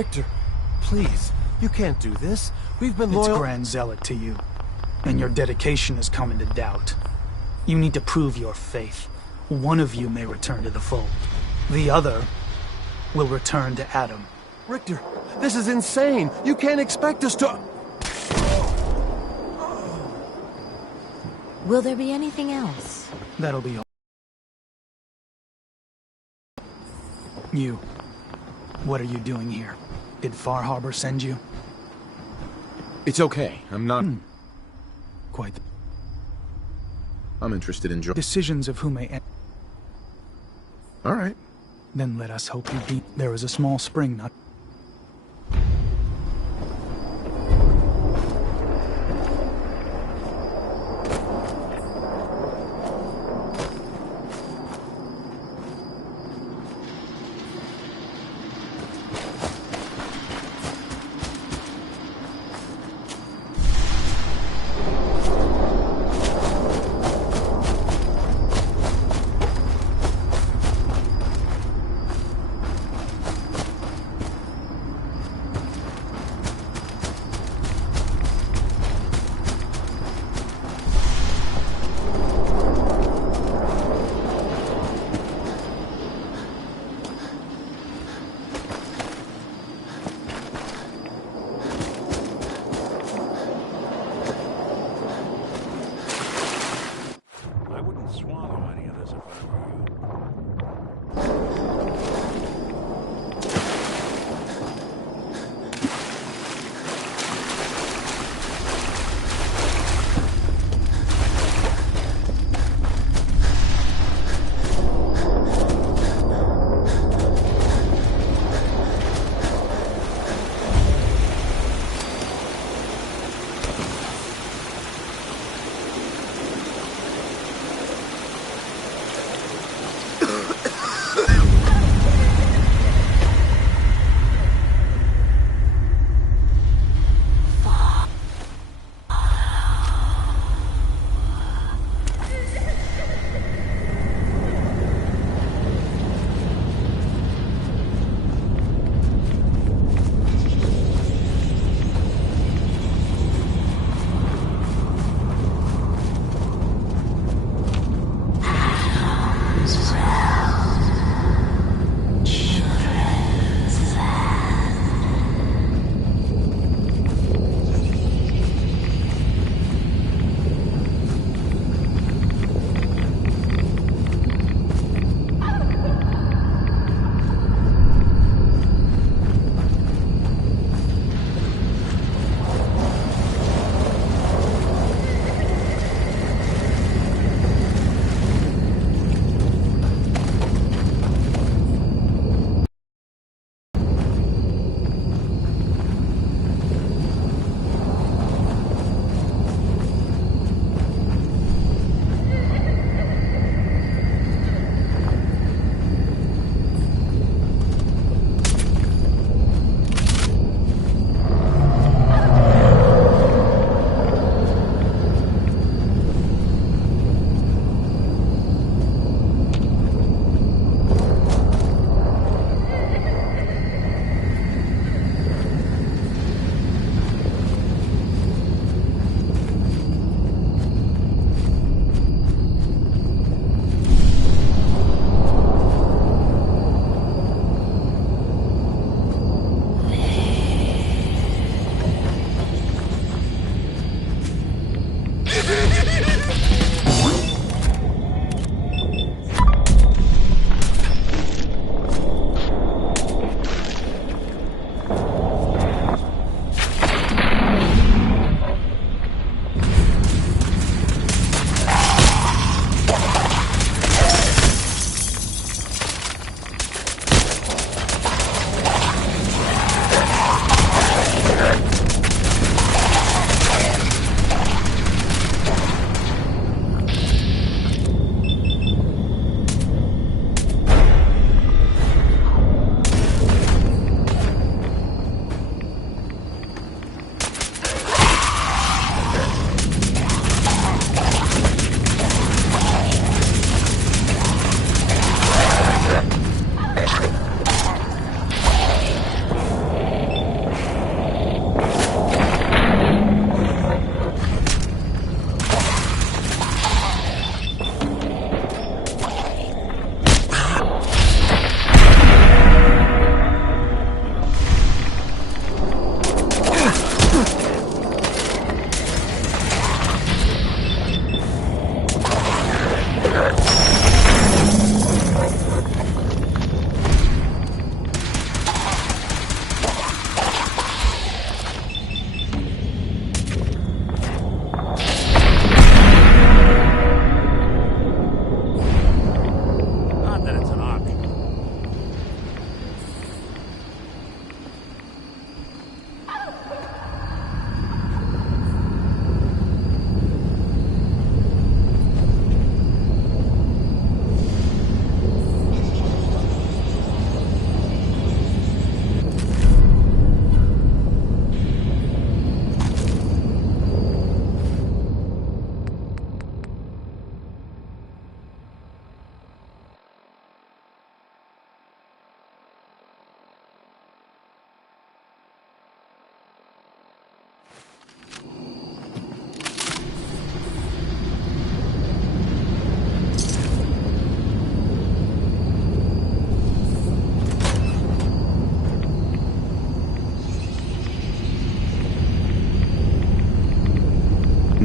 Richter, please, you can't do this. We've been loyal— It's Grand Zealot to you, and your dedication has come into doubt. You need to prove your faith. One of you may return to the fold. The other will return to Adam. Richter, this is insane. You can't expect us to— Will there be anything else? That'll be all. You. What are you doing here? Did Far Harbor send you? It's okay. I'm not... Quite. I'm interested in Decisions of who may end. All right. Then let us hope you beat. There is a small spring not...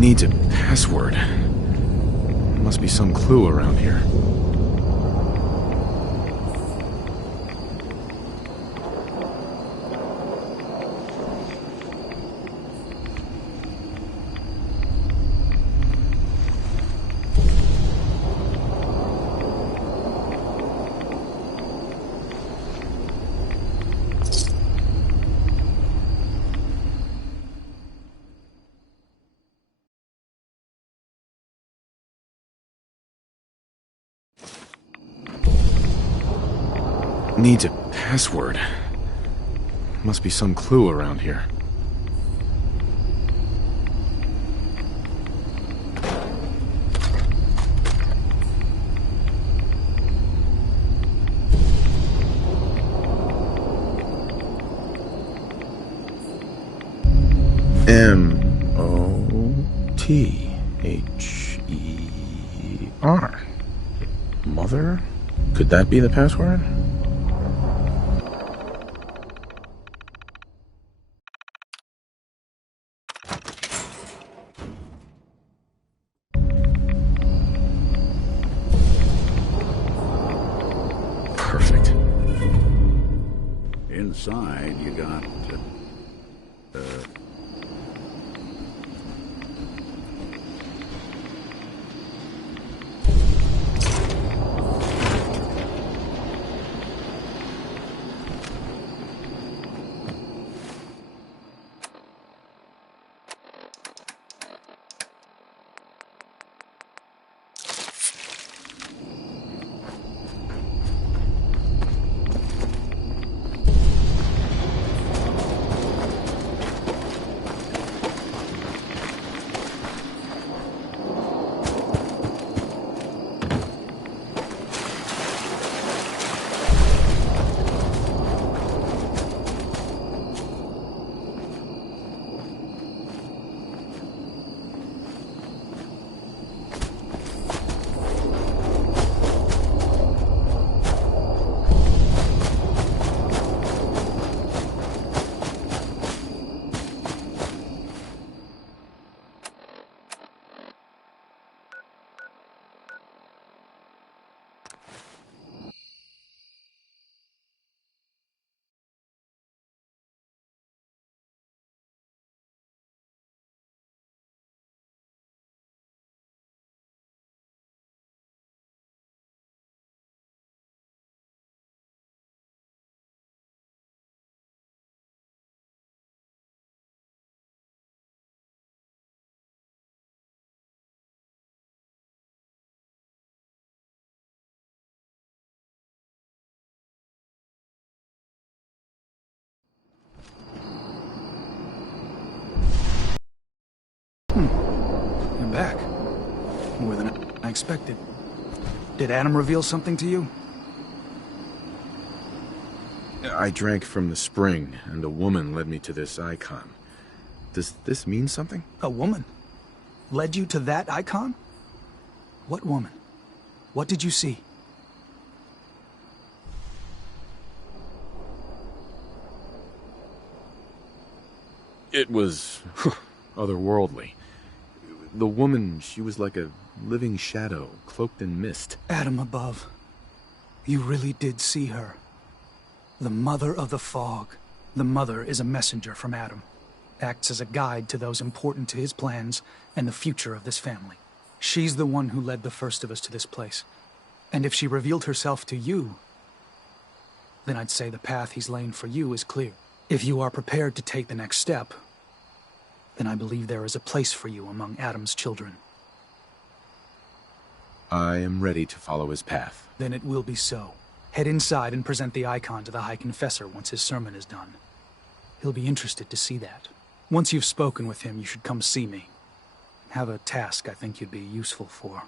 Needs a password. There must be some clue around here. Needs a password. Must be some clue around here. Mother? Mother? Could that be the password? Perfect. Inside, you got You're back. More than I expected. Did Adam reveal something to you? I drank from the spring, and a woman led me to this icon. Does this mean something? A woman? Led you to that icon? What woman? What did you see? It was otherworldly. The woman, she was like a living shadow, cloaked in mist. Adam above. You really did see her. The Mother of the Fog. The Mother is a messenger from Adam. Acts as a guide to those important to his plans and the future of this family. She's the one who led the first of us to this place. And if she revealed herself to you, then I'd say the path he's laying for you is clear. If you are prepared to take the next step, then I believe there is a place for you among Adam's children. I am ready to follow his path. Then it will be so. Head inside and present the icon to the High Confessor once his sermon is done. He'll be interested to see that. Once you've spoken with him, you should come see me. Have a task I think you'd be useful for.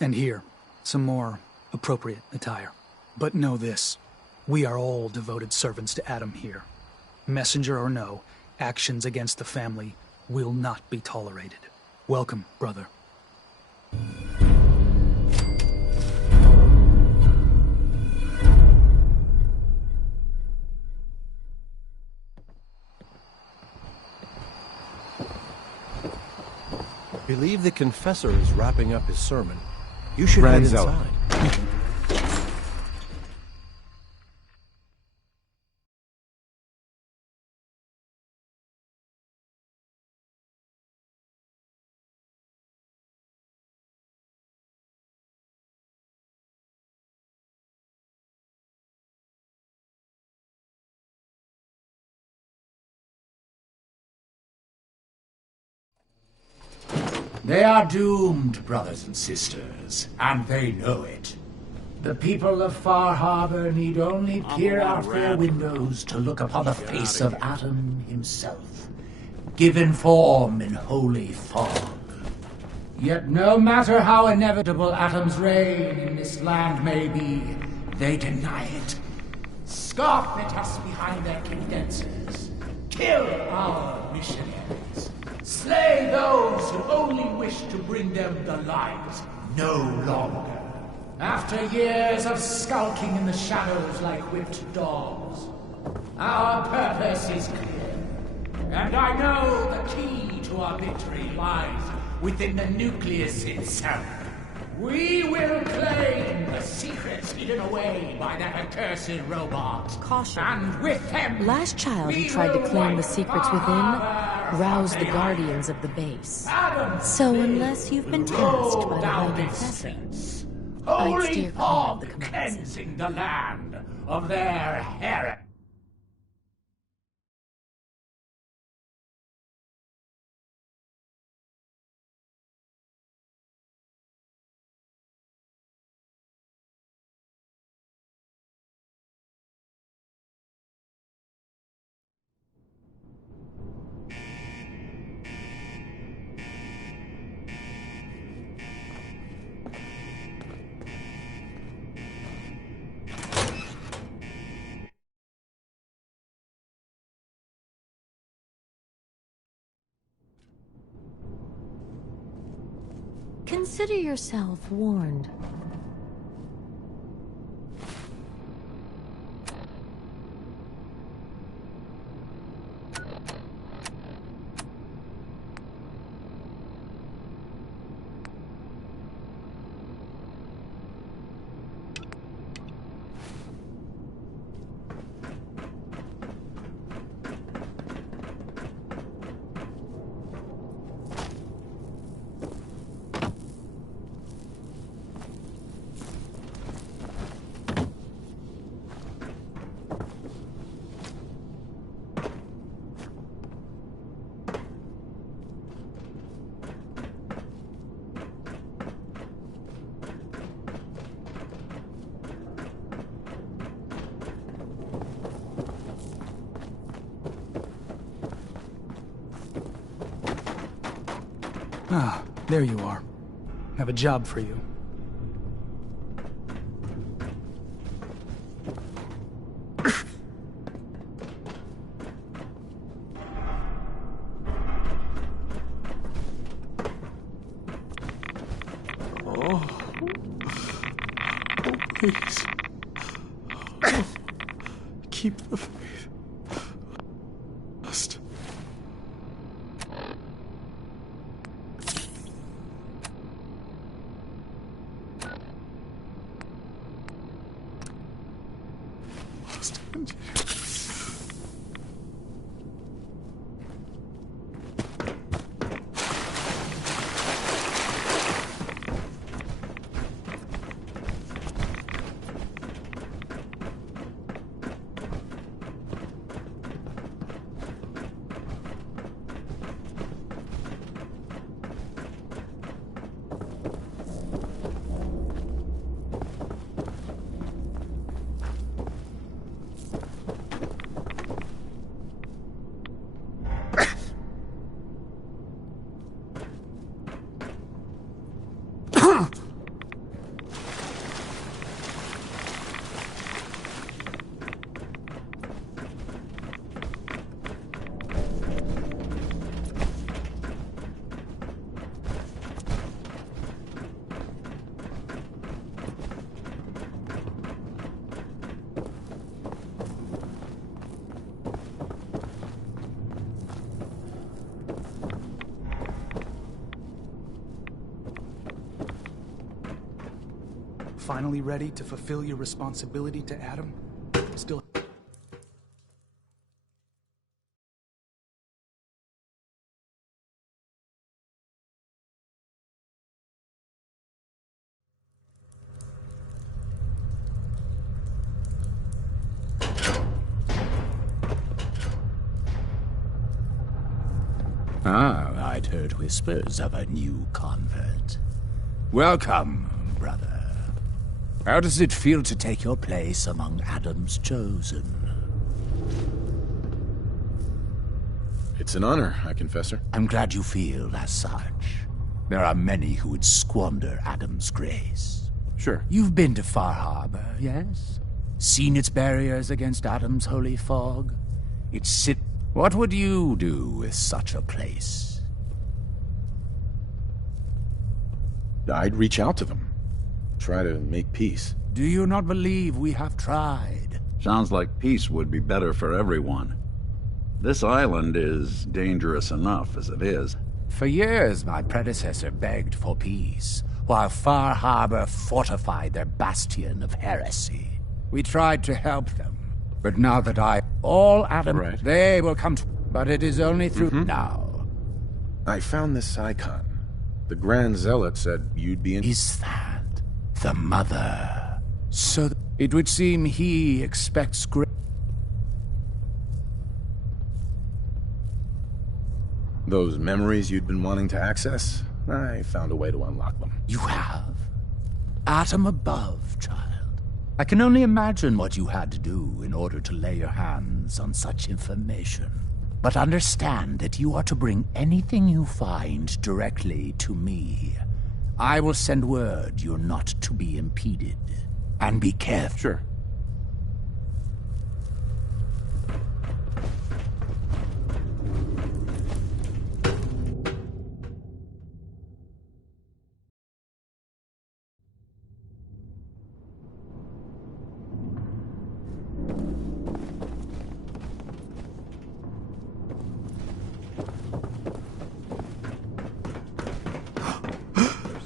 And here, some more appropriate attire. But know this, we are all devoted servants to Adam here. Messenger or no, actions against the family will not be tolerated. Welcome, brother. Believe the confessor is wrapping up his sermon. You should Grand head Zealot. inside. They are doomed, brothers and sisters, and they know it. The people of Far Harbor need only peer out their windows to look upon the face of Atom himself, given form in holy fog. Yet no matter how inevitable Atom's reign in this land may be, they deny it. Scoff at us behind their condensers. Kill our missionaries. Slay those who only wish to bring them the light no longer. After years of skulking in the shadows like whipped dogs, our purpose is clear. And I know the key to our victory lies within the nucleus itself. We will claim the secrets hidden away by that accursed robot. Caution. And with them, Last child who we tried to will claim the wipe secrets our within harbor roused the from guardians of the base. Adam's So will unless you've been roll tasked by the down High its Confessor, streets, I'd holy steer clear of the fog commencement. cleansing the land of their heritage. Consider yourself warned. Ah, there you are. Have a job for you. Please. Oh, keep the faith. Must. Must continue. finally ready to fulfill your responsibility to Adam? Still... Ah, I'd heard whispers of a new convert. Welcome, brother. How does it feel to take your place among Adam's chosen? It's an honor, I confess, sir. I'm glad you feel as such. There are many who would squander Adam's grace. Sure. You've been to Far Harbor, yes? Seen its barriers against Adam's holy fog? What would you do with such a place? I'd reach out to them. Try to make peace. Do you not believe we have tried? Sounds like peace would be better for everyone. This island is dangerous enough as it is. For years, my predecessor begged for peace, while Far Harbor fortified their bastion of heresy. We tried to help them, but now that all Adam... Right. They will come to... But it is only through now. I found this icon. The Grand Zealot said you'd be in... Is that the mother? So it would seem he expects great... Those memories you'd been wanting to access? I found a way to unlock them. You have? Atom above, child. I can only imagine what you had to do in order to lay your hands on such information. But understand that you are to bring anything you find directly to me. I will send word you're not to be impeded. And be careful. Sure.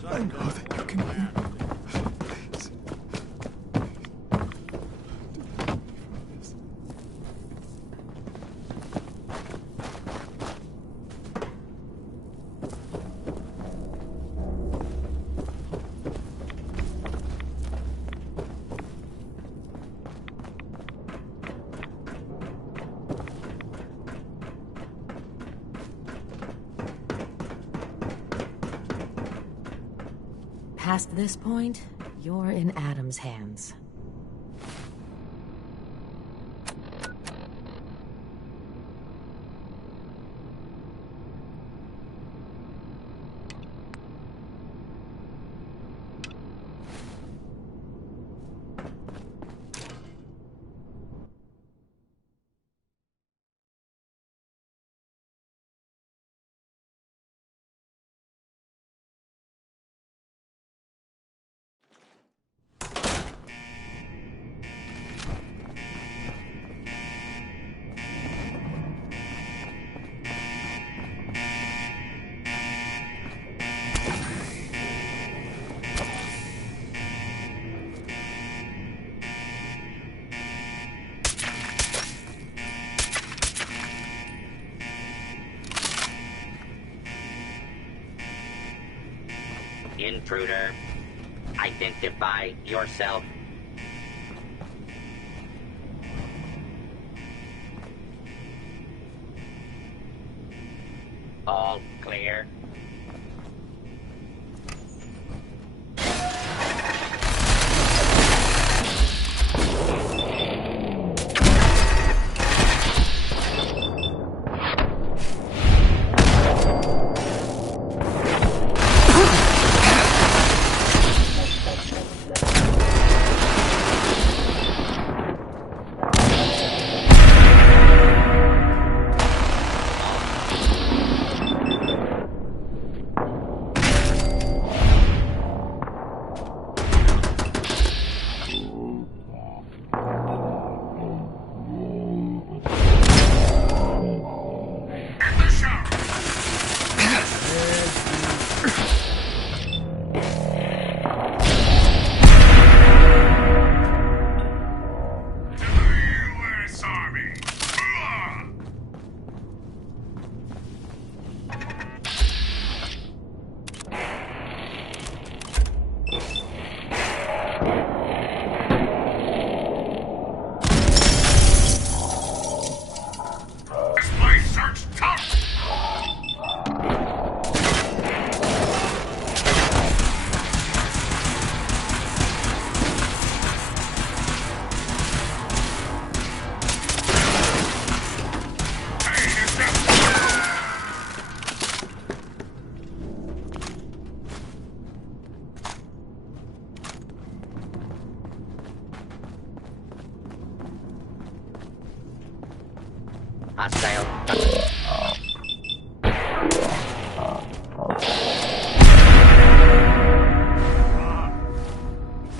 I know that you can hear me. Please. Past this point, you're in Adam's hands. Intruder, identify yourself. All clear. Hostile.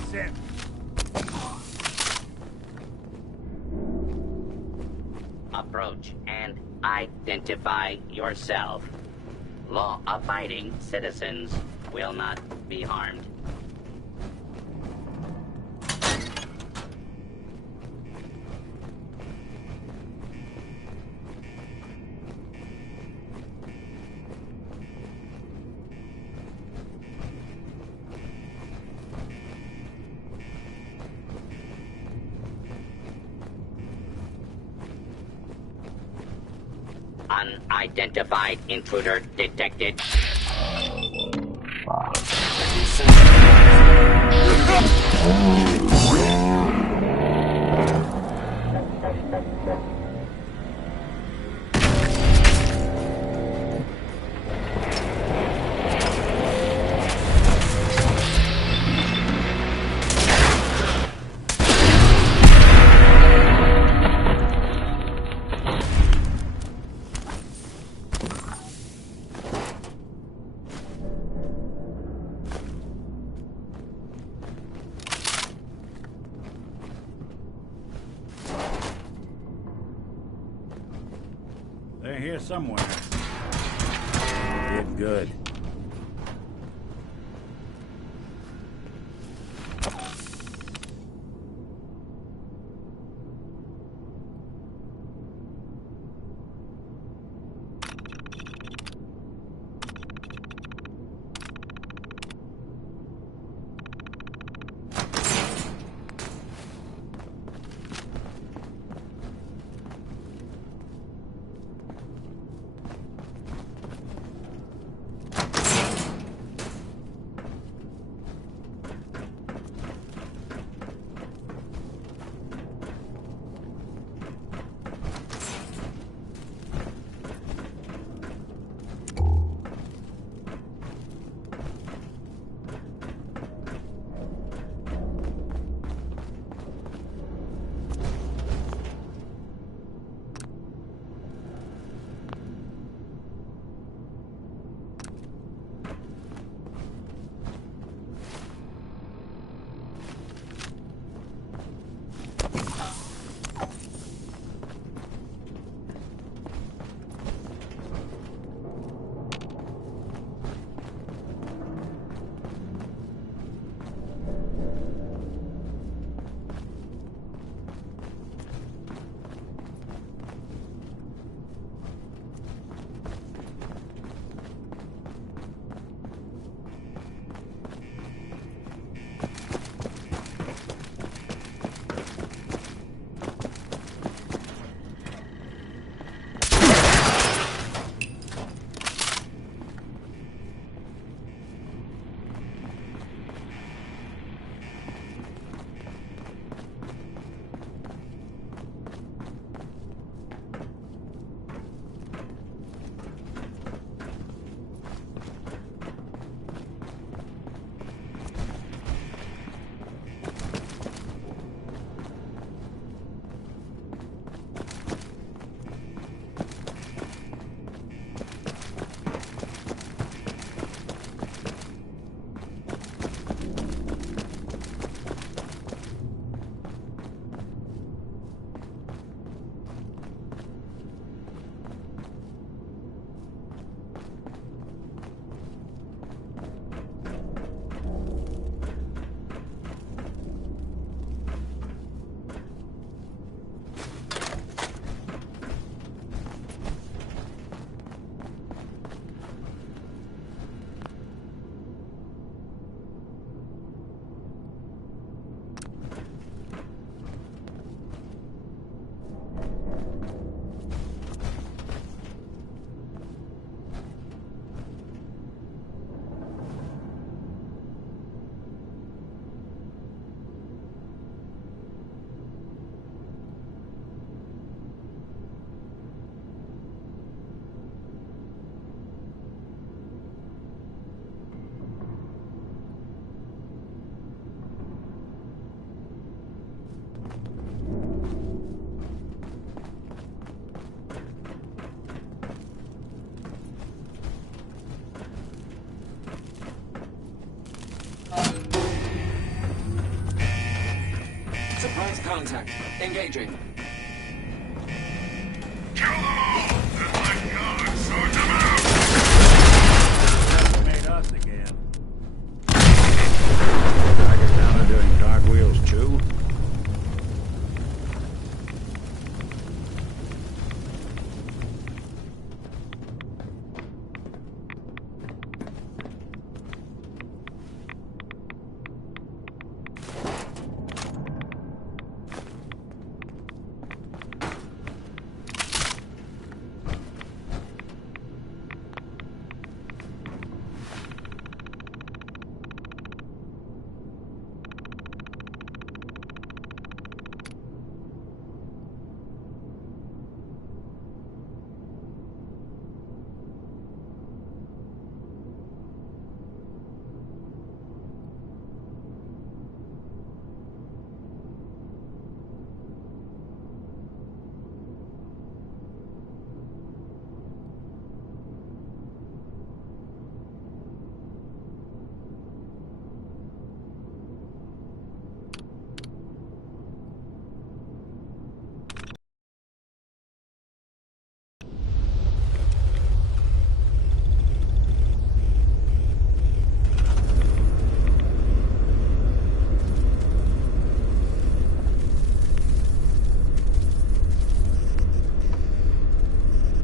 Sit. Approach and identify yourself. Law-abiding citizens will not be harmed. Unidentified intruder detected. They're here somewhere. Did good. contact. Engaging. Kill them all! And let God sort them out! Made us again. Tiger down and doing cartwheels too?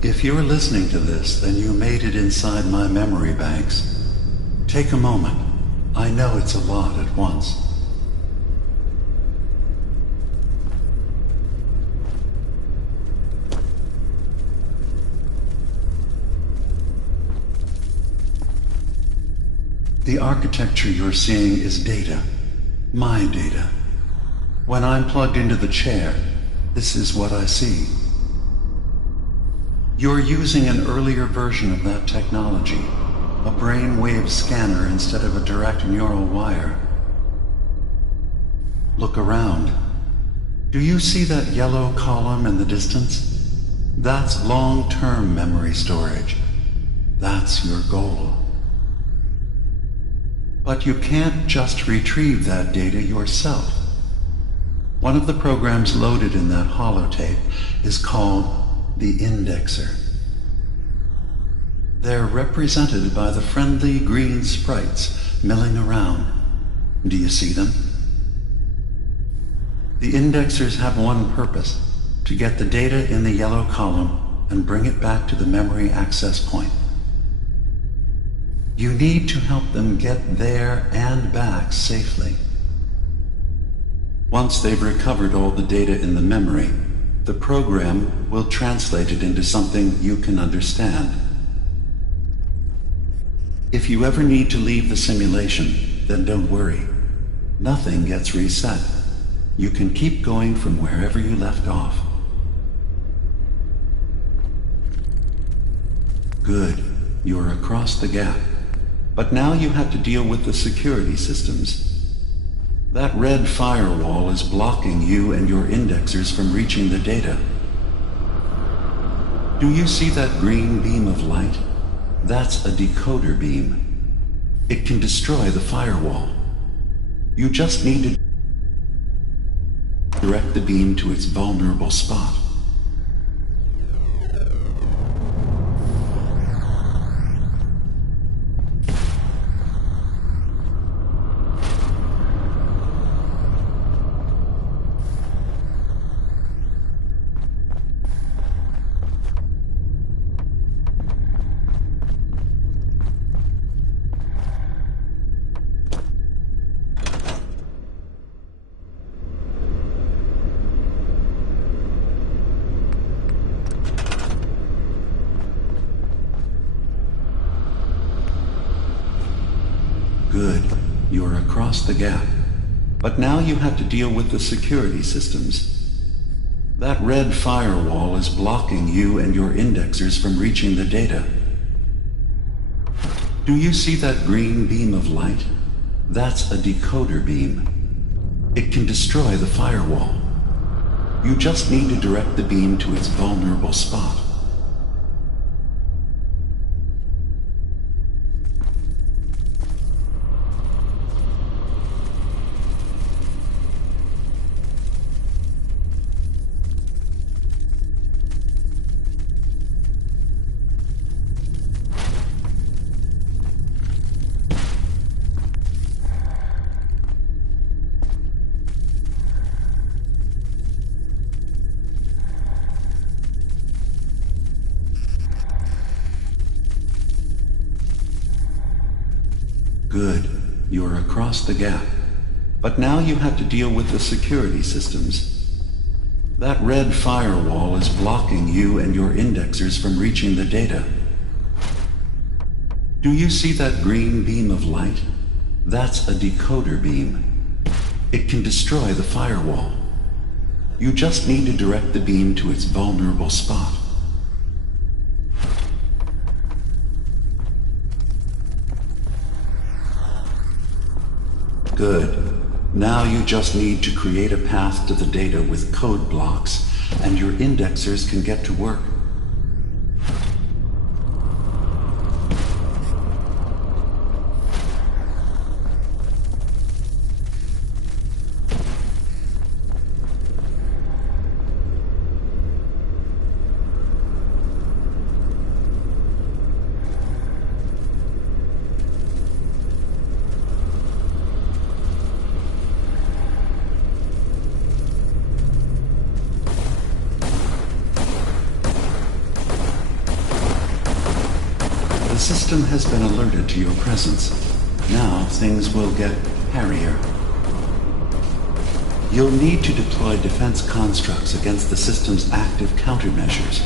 If you're listening to this, then you made it inside my memory banks. Take a moment. I know it's a lot at once. The architecture you're seeing is data. My data. When I'm plugged into the chair, this is what I see. You're using an earlier version of that technology, a brainwave scanner instead of a direct neural wire. Look around. Do you see that yellow column in the distance? That's long-term memory storage. That's your goal. But you can't just retrieve that data yourself. One of the programs loaded in that holotape is called the indexer. They're represented by the friendly green sprites milling around. Do you see them? The indexers have one purpose: to get the data in the yellow column and bring it back to the memory access point. You need to help them get there and back safely. Once they've recovered all the data in the memory, the program will translate it into something you can understand. If you ever need to leave the simulation, then don't worry. Nothing gets reset. You can keep going from wherever you left off. Good. You're across the gap. But now you have to deal with the security systems. That red firewall is blocking you and your indexers from reaching the data. Do you see that green beam of light? That's a decoder beam. It can destroy the firewall. You just need to direct the beam to its vulnerable spot. Good. You're across the gap. But now you have to deal with the security systems. That red firewall is blocking you and your indexers from reaching the data. Do you see that green beam of light? That's a decoder beam. It can destroy the firewall. You just need to direct the beam to its vulnerable spot. Good. You're across the gap. But now you have to deal with the security systems. That red firewall is blocking you and your indexers from reaching the data. Do you see that green beam of light? That's a decoder beam. It can destroy the firewall. You just need to direct the beam to its vulnerable spot. Good. Now you just need to create a path to the data with code blocks, and your indexers can get to work. The system has been alerted to your presence. Now things will get hairier. You'll need to deploy defense constructs against the system's active countermeasures.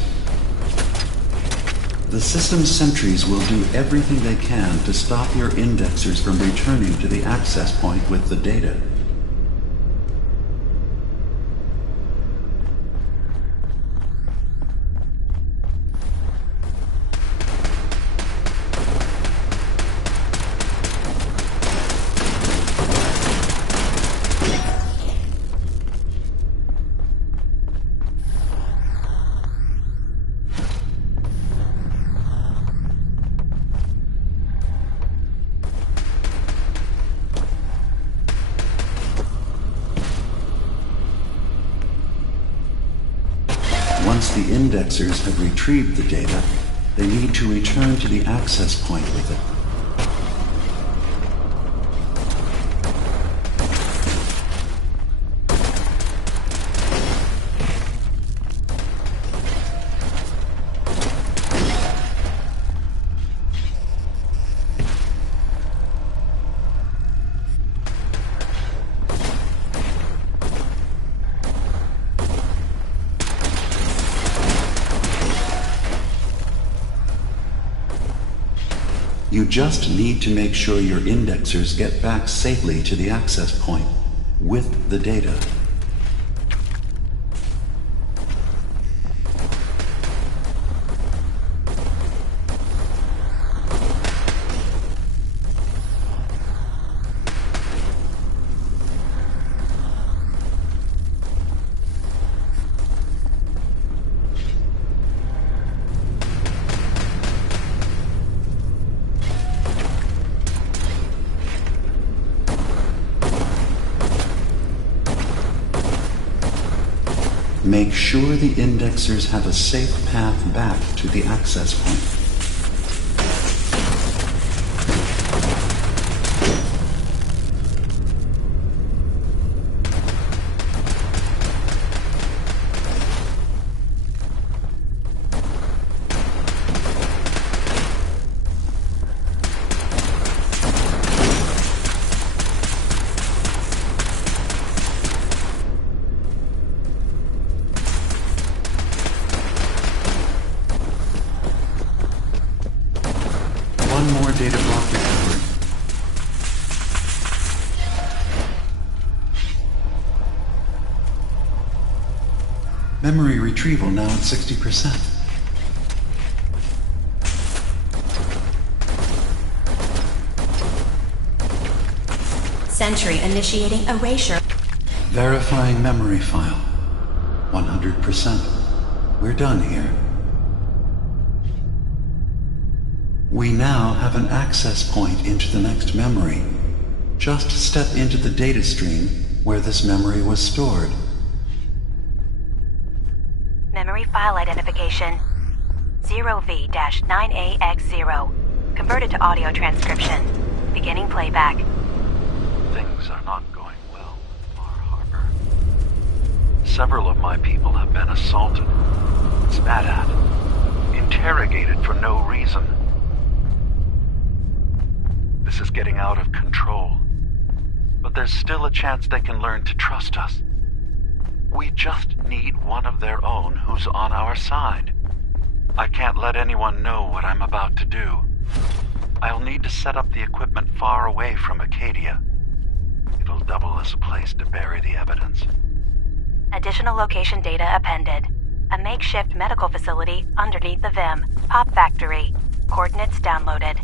The system's sentries will do everything they can to stop your indexers from returning to the access point with the data. Once the indexers have retrieved the data, they need to return to the access point with it. You just need to make sure your indexers get back safely to the access point with the data. Make sure the indexers have a safe path back to the access point. One more data block recovered. Memory retrieval now at 60%. Sentry initiating erasure. Verifying memory file. 100%. We're done here. We now have an access point into the next memory. Just step into the data stream where this memory was stored. Memory file identification 0V-9AX0. Converted to audio transcription. Beginning playback. Things are not going well at Far Harbor. Several of my people have been assaulted, spat at, interrogated for no reason. This is getting out of control. But there's still a chance they can learn to trust us. We just need one of their own who's on our side. I can't let anyone know what I'm about to do. I'll need to set up the equipment far away from Acadia. It'll double as a place to bury the evidence. Additional location data appended. A makeshift medical facility underneath the VIM. Pop Factory. Coordinates downloaded.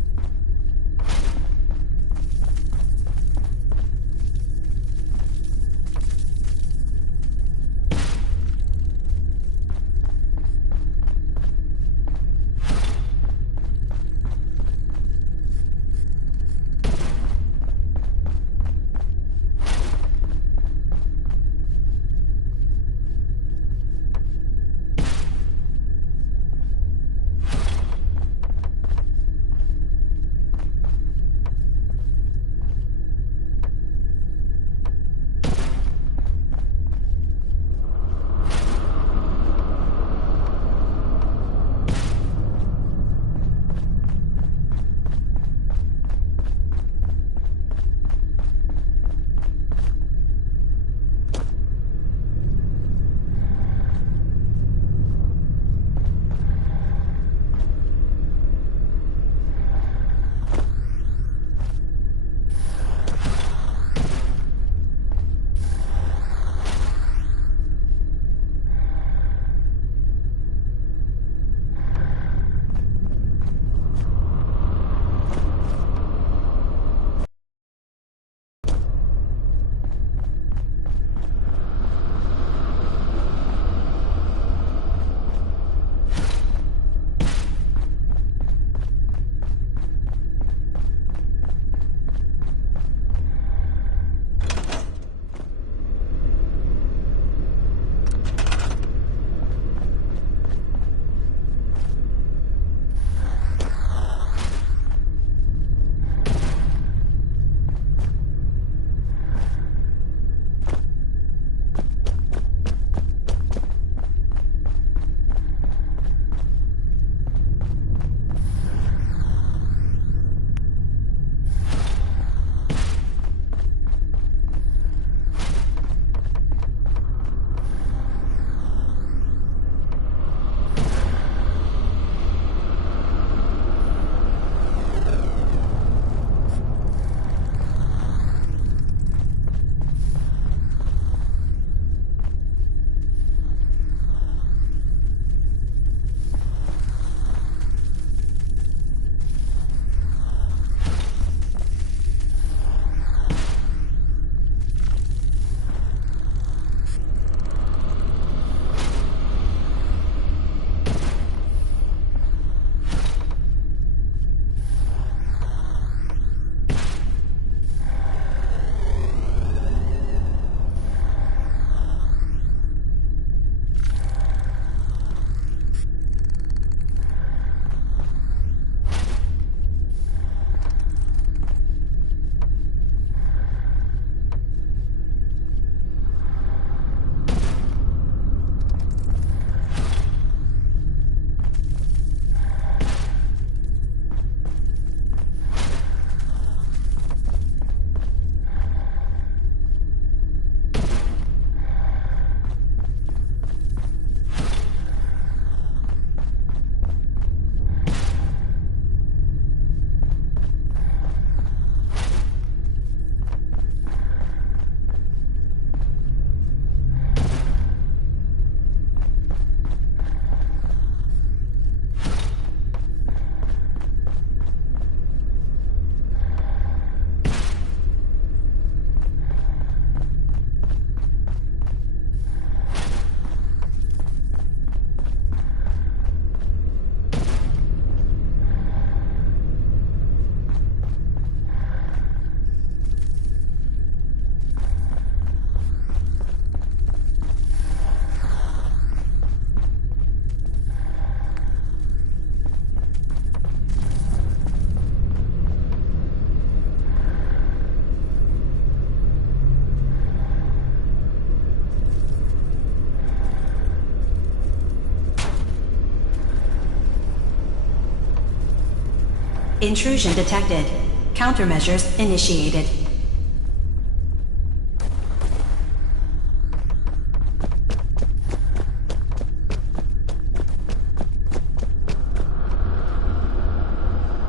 Intrusion detected. Countermeasures initiated.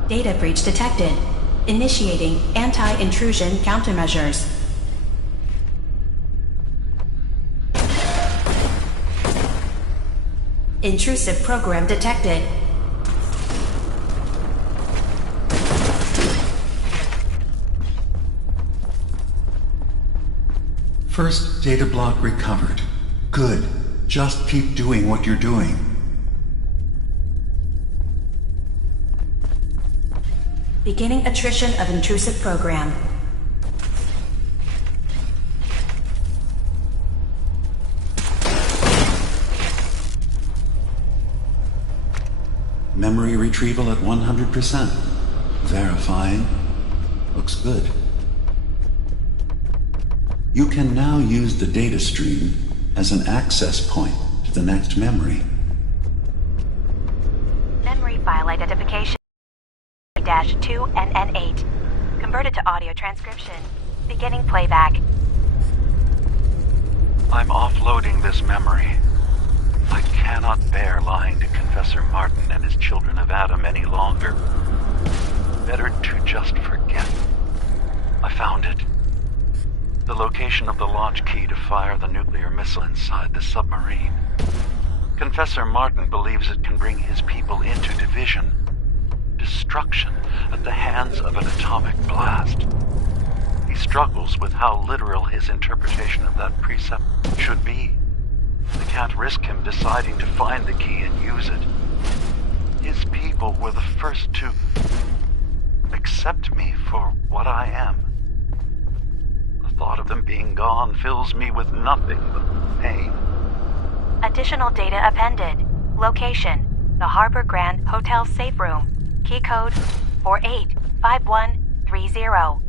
Data breach detected. Initiating anti-intrusion countermeasures. Intrusive program detected. First data block recovered. Good. Just keep doing what you're doing. Beginning attrition of intrusive program. Memory retrieval at 100%. Verifying. Looks good. You can now use the data stream as an access point to the next memory. Memory file identification -2NN8. Converted to audio transcription. Beginning playback. I'm offloading this memory. I cannot bear lying to Confessor Martin and his children of Adam any longer. Better to just forget. I found it. The location of the launch key to fire the nuclear missile inside the submarine. Confessor Martin believes it can bring his people into division, destruction at the hands of an atomic blast. He struggles with how literal his interpretation of that precept should be. I can't risk him deciding to find the key and use it. His people were the first to accept me for what I am. The thought of them being gone fills me with nothing but pain. Additional data appended. Location: the Harbor Grand Hotel safe room. Key code 485130.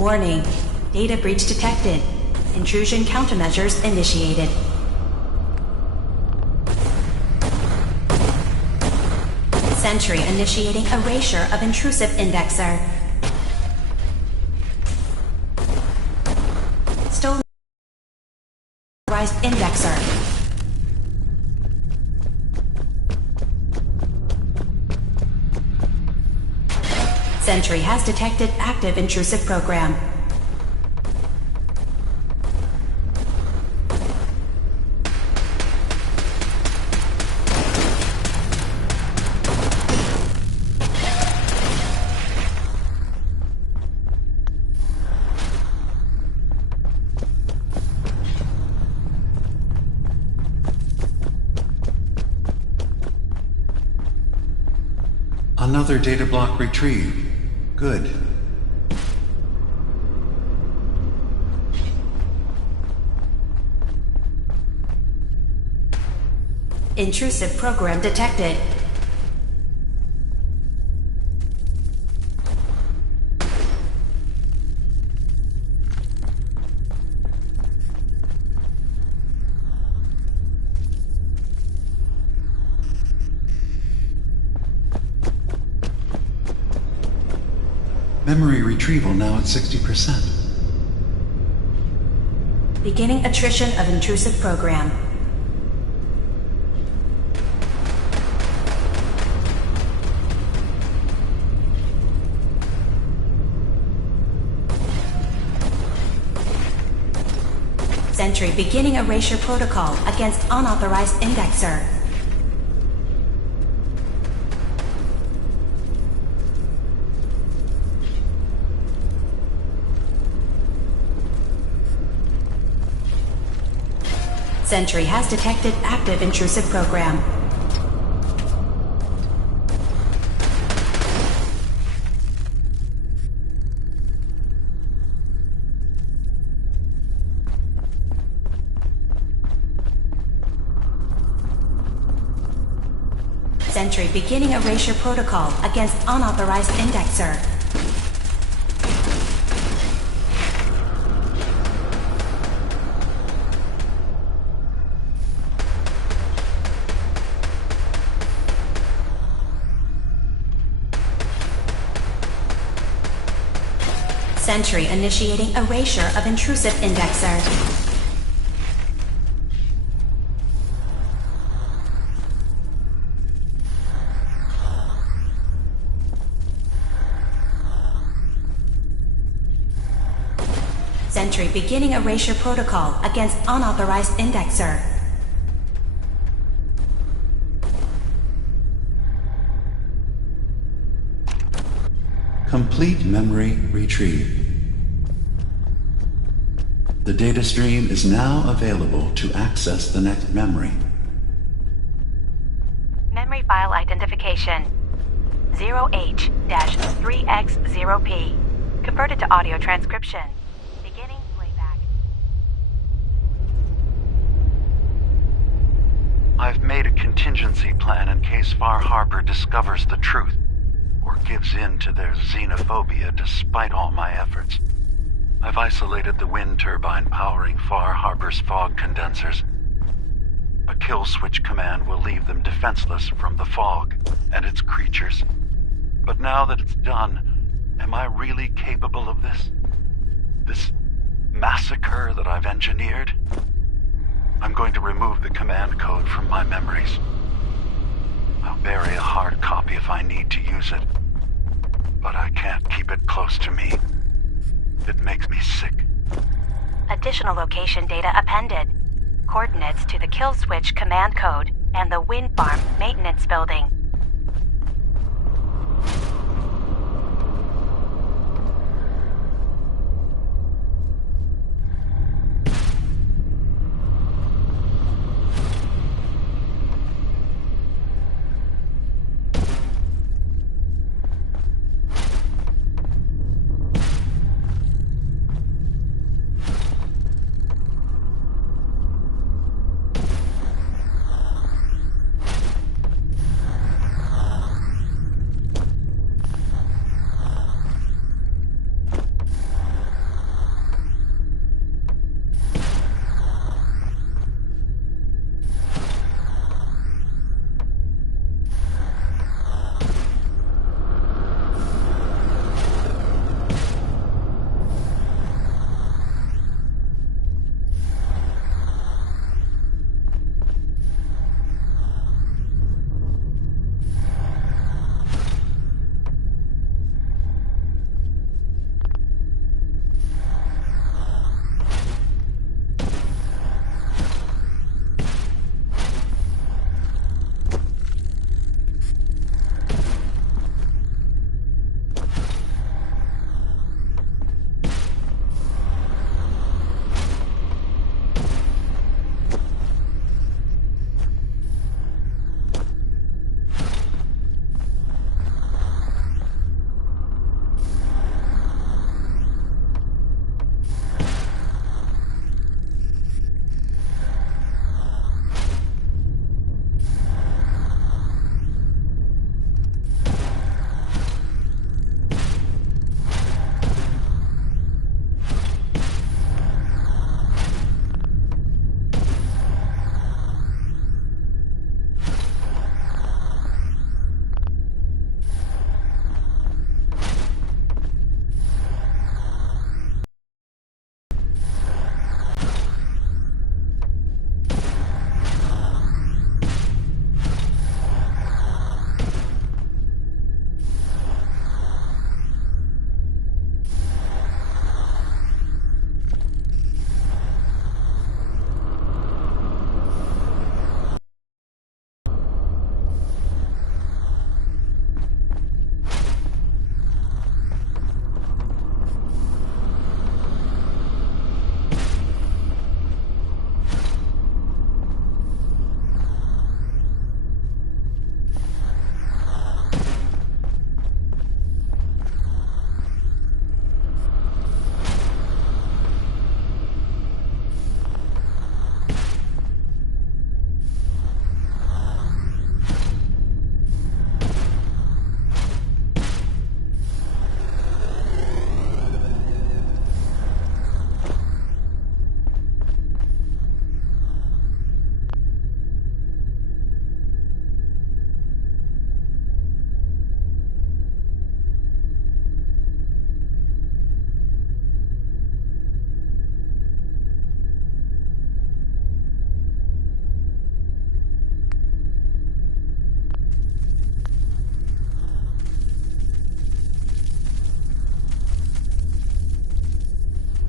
Warning. Data breach detected. Intrusion countermeasures initiated. Sentry initiating erasure of intrusive indexer. Stolen unauthorized indexer. Sentry has detected active intrusive program. Another data block retrieved. Good. Intrusive program detected. Memory retrieval now at 60%. Beginning attrition of intrusive program. Sentry beginning erasure protocol against unauthorized indexer. Sentry has detected active intrusive program. Sentry beginning erasure protocol against unauthorized indexer. Sentry initiating erasure of intrusive indexer. Sentry beginning erasure protocol against unauthorized indexer. Complete memory retrieved. The data stream is now available to access the next memory. Memory file identification 0H-3X0P. Converted to audio transcription. Beginning playback. I've made a contingency plan in case Far Harbor discovers the truth, or gives in to their xenophobia despite all my efforts. I've isolated the wind turbine powering Far Harbor's fog condensers. A kill switch command will leave them defenseless from the fog and its creatures. But now that it's done, am I really capable of this? This massacre that I've engineered? I'm going to remove the command code from my memories. I'll bury a hard copy if I need to use it. But I can't keep it close to me. It makes me sick. Additional location data appended. Coordinates to the kill switch command code and the wind farm maintenance building.